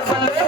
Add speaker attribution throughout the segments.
Speaker 1: i Thank you.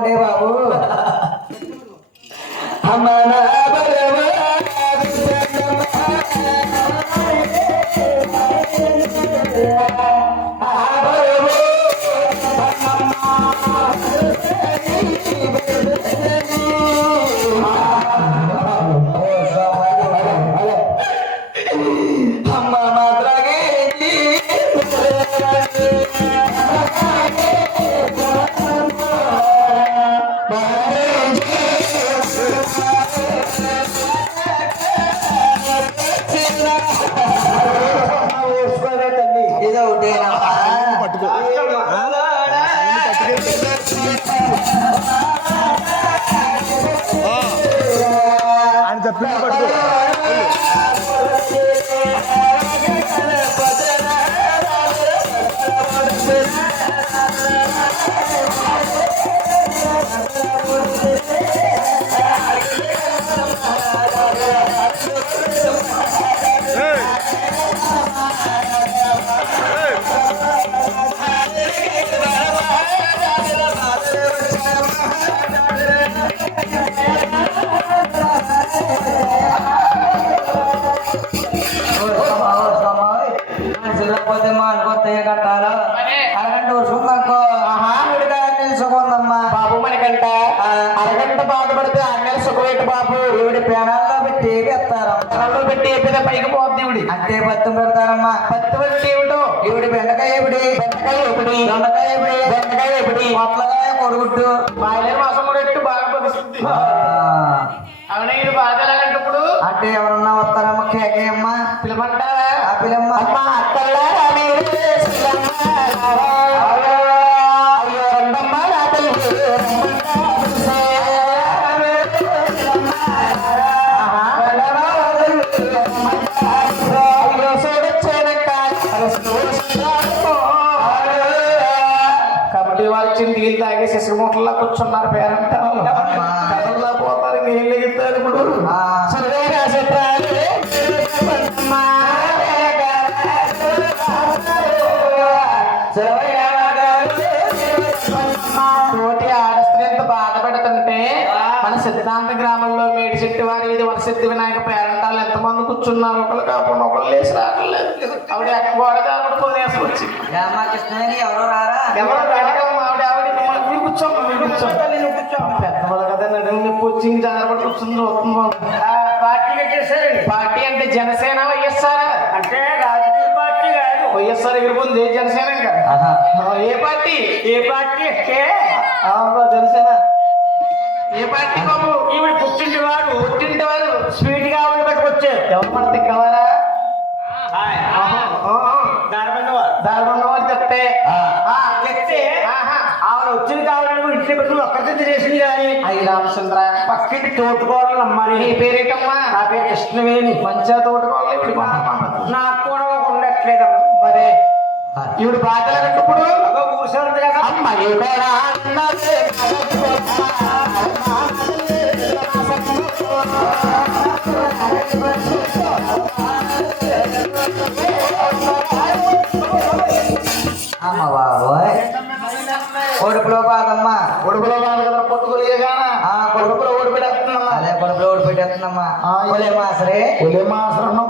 Speaker 1: ఉండే బాబు
Speaker 2: బాబు మనకంట అరగంట బాధపడితే అన్నెల సుఖమేంటి బాబు?
Speaker 1: ఈవిడి పేనాల్లో పెట్టి
Speaker 2: తలలో పెట్టి ఎప్పిన పైకి పోద్ది ఇవిడి
Speaker 1: అంతే పత్తం పెడతారమ్మా.
Speaker 2: పత్తి వచ్చి ఏమిటో?
Speaker 1: ఈవిడి బెండకాయ ఎవిడి
Speaker 2: బెండకాయ ఎప్పుడు
Speaker 1: దొండకాయ ఎవిడి
Speaker 2: బెండకాయ ఎప్పుడు
Speaker 1: పొట్లకాయ కొడుగుట్టు
Speaker 2: బాయిలర్ మాసం కూడా ఎట్టు బాగా పడుతుంది శిశు మూటల్లో కూర్చున్నారు పేరంట. కథల్లో పోతారు ఇప్పుడు. తోటి ఆడస్త్రీ ఎంత బాధపడుతుంటే మన సిద్ధాంత గ్రామంలో మేడి చెట్టు వారి ఇది వరసిద్ధి వినాయక పేరంటాలు ఎంతమంది కూర్చున్నారు? ఒకళ్ళు కాకుండా ఒకళ్ళు లేచి రావట్లేదు. ఆవిడ ఎక్కువ కాకుండా వచ్చి
Speaker 1: ఏమ్మా కృష్ణవేణి ఎవరు రారా?
Speaker 2: ఎవరో ఆవిడ ఆవిడ మీరు కూర్చోమ్మ మీరు కూర్చోమ్మ పెద్దవాళ్ళు కదా నడుము నొప్పి వచ్చి జాగ్రత్త కూర్చుని చూస్తుంది బాబు.
Speaker 3: పార్టీ కట్టేశారండి
Speaker 2: పార్టీ అంటే జనసేన వైఎస్ఆర్?
Speaker 3: అంటే రాజకీయ పార్టీ కాదు
Speaker 2: వైఎస్ఆర్ ఎగిరిపోయింది ఏ జనసేన ఇంకా? ఏ పార్టీ? ఏ పార్టీ? జనసేన. ఇంట్లో పెట్టి ఒక్కరితో చేసింది కానీ. అయ్యి రామచంద్ర పక్కింటి తోటకోడలు అమ్మాలి నీ పేరేటమ్మా? నా పేరు కృష్ణవేణి మంచిగా తోటకోడలు. ఇప్పుడు నాకు కూడా ఉండట్లేదు. మరి ఈవిడ బాధలు కట్టుప్పుడు కూర్చోండి కదా. అమ్మాయి కూడా అన్నదే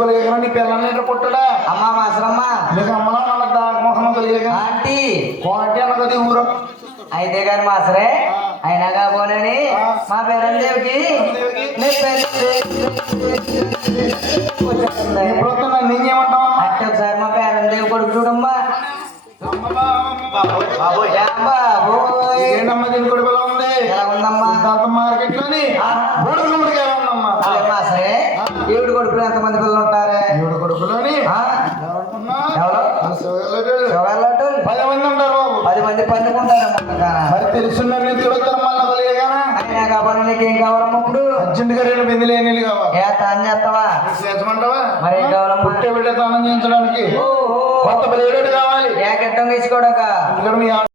Speaker 2: మా ఆశ్రమం కొలిగా నీ పిల్లల్ని పుట్టడా?
Speaker 1: అమ్మా మాసరమ్మ
Speaker 2: నీకు అమ్మలా మన దాగమోహం కొలిగా
Speaker 1: ఆంటీ.
Speaker 2: కోటి అన్నది ఊరు.
Speaker 1: అయితే గాని మాసరే అయినా కాబోనని మా పేరందేవికి నీ పేరు వచ్చేస్తుంది.
Speaker 2: ఇప్పుడు నన్ను నేనేమంటావమ్మా
Speaker 1: అంటే ఒకసారి మా పేరందేవి కొడుకు చూడమ్మా.
Speaker 2: ఏంటమ్మా దీని కొడుకు ఎలా ఉంది?
Speaker 1: ఎలా ఉందమ్మా?
Speaker 2: మార్కెట్లోని ఎలా ఉందమ్మా?
Speaker 1: మాసరే ఈవిడ కొడుకులు ఎంతమంది పిల్లలు
Speaker 2: కొడుకులోని పది మంది ఉంటారు
Speaker 1: పది మంది
Speaker 2: మరి తెలుసున్న నీతి వస్తారు మళ్ళీ కొలిగానా
Speaker 1: అయినా కాబట్టి నీకేం కావాలమ్మా ఇప్పుడు
Speaker 2: అర్జెంట్గా రెండు బిందులు ఏ నీళ్ళు కావాలి
Speaker 1: ఏ తాను చేస్తావా?
Speaker 2: చేసమంటావా
Speaker 1: మరి ఏం కావాలమ్మా
Speaker 2: పుట్టే బిడ్డ స్నానం చేయించడానికి.
Speaker 1: ఓహో.
Speaker 2: కొత్త బిడ్డ కావాలి?
Speaker 1: ఏ
Speaker 2: ఇక్కడ మీ